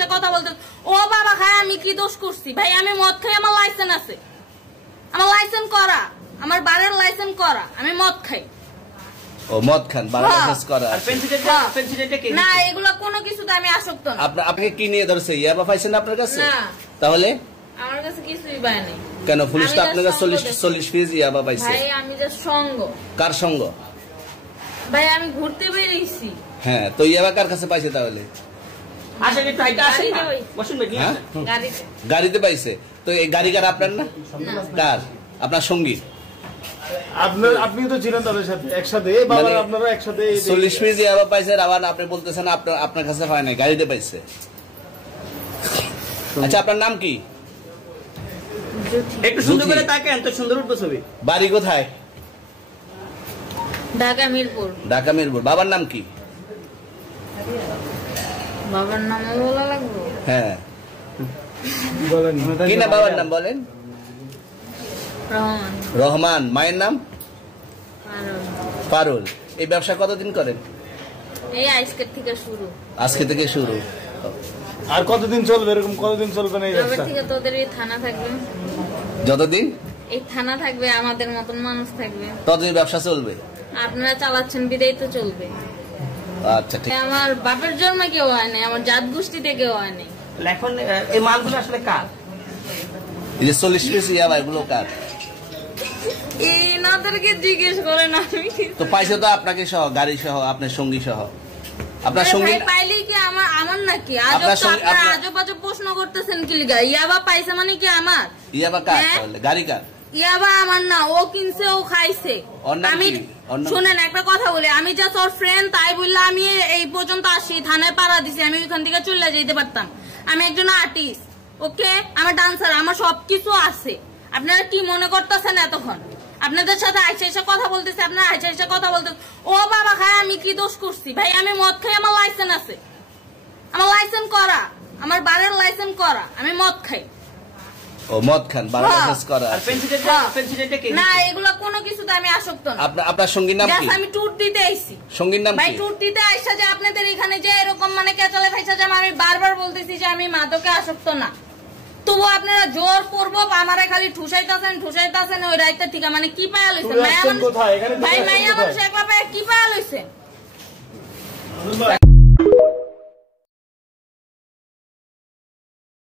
আইসা কথা বলতে ও বাবা খায় আমি কি দোষ করছি ভাই আমি মদ খাই আমার লাইসেন্স আছে আমার লাইসেন্স করা আমার বারের লাইসেন্স করা আমি মদ খাই ও মদ খান বারের লাইসেন্স করা আর পেন্সিলটা কি না এগুলা কোনো কিছুতে আমি আসক্ত না আপনাকে কি নিয়ে ধরছে ইয়াবা পাইছেন আপনার কাছে না তাহলে আমার কাছে কিছুই পাই নাই কেন পুলিশ তো আপনার কাছে 40 পিস ইয়াবা পাইছে ভাই আমি যে সঙ্গ কার সঙ্গ ভাই আমি ঘুরতে বেরিয়েছি হ্যাঁ তো ইয়াবা কার কাছে পাইছে তাহলে আসেন একটু হাইটা আসেন বসুন ভাই গাড়িতে গাড়িতে পাইছে তো এই গাড়ি কার আপনার না কার আপনার সঙ্গী আপনি তো ছিলেন তাদের সাথে একসাথে আপনারা একসাথে 40 পিস ইয়াবা পাইছে আবার আপনি বলতেছেন আপনার কাছে হয় না গাড়িতে পাইছে আচ্ছা আপনার নাম কি একটু সুন্দর করে তাকান তো সুন্দর উঠবে ছবি বাড়ি কোথায় ঢাকা মিরপুর ঢাকা মিরপুর বাবার নাম কি বাবার নাম বলা লাগবে হ্যাঁ বলেন কি না বাবার নাম বলেন রহমান রহমান মায়ের নাম পারুল এই ব্যবসা কতদিন করেন এই আজকের থেকে শুরু আজকে থেকে শুরু আর কতদিন চলবে এরকম কতদিন চলবে না এই তবে ব্যবসা থেকে তোদের এই থানা থাকবে যতদিন এই থানা থাকবে আমাদের মতন মানুষ থাকবে ততদিন ব্যবসা চলবে আপনারা চালাচ্ছেন বিদায় তো চলবে আচ্ছা ঠিক আমার বাপের জন্মে কেউ হয় নাই আমার জাত গোষ্ঠীতে কেউ হয় নাই এখন এই মালগুলো আসলে কার এই যে 40 পিস ইয়াবা এগুলো কার এনাদেরকে জিজ্ঞেস করেন আমি তো পাইছে তো আপনাকে সহ গাড়ি সহ আপনার সঙ্গী সহ আপনার সঙ্গী পাইলে কি আমার নাকি আজব আজব প্রশ্ন করতেছেন কি লিগা ইয়াবা পাইছে মানে কি আমার ইয়াবা কার তাহলে গাড়ি কার ইয়াবা আমার না ও কিনছে ও খাইছে আমি শুনেন একটা কথা বলি আমি জাস্ট ওর ফ্রেন্ড তাই বললে আমি এই পর্যন্ত আসি থানায় পাড়া দিছি আমি ওইখান থেকে চলে যেতে পারতাম আমি একজন আর্টিস্ট ওকে আমার ডান্সার আমার সবকিছু আছে আপনারা কি মনে করতেছেন এতক্ষণ আপনাদের সাথে আইসা এসে কথা বলতেছে আপনারা আইসা এসে কথা বলতেছে ও বাবা খায় আমি কি দোষ করছি ভাই আমি মদ খাই আমার লাইসেন্স আছে আমার লাইসেন্স করা আমার বারের লাইসেন্স করা আমি মদ খাই ও মদ খান বারের লাইসেন্স করা আর পেন্সিলটা কি না এগুলা কোনো কিছুতে আমি আসক্ত না আপনার সঙ্গীর নাম কি আমি ট্যুর দিতে আইছি সঙ্গীর নাম কি ভাই ট্যুর দিতে আইসা যে আপনাদের এখানে যে এরকম মানে কেচালে ফাইসা যে আমি বারবার বলতেছি যে আমি মাদকে আসক্ত না তবু আপনারা জোর পূর্বক আমারে খালি ঠুসাইতাছেন ওই রাইতে ঠিক মানে কি পায়া লইছেন ভাই মাইয়া মানুষ একলা পায় কি পায়া লইছেন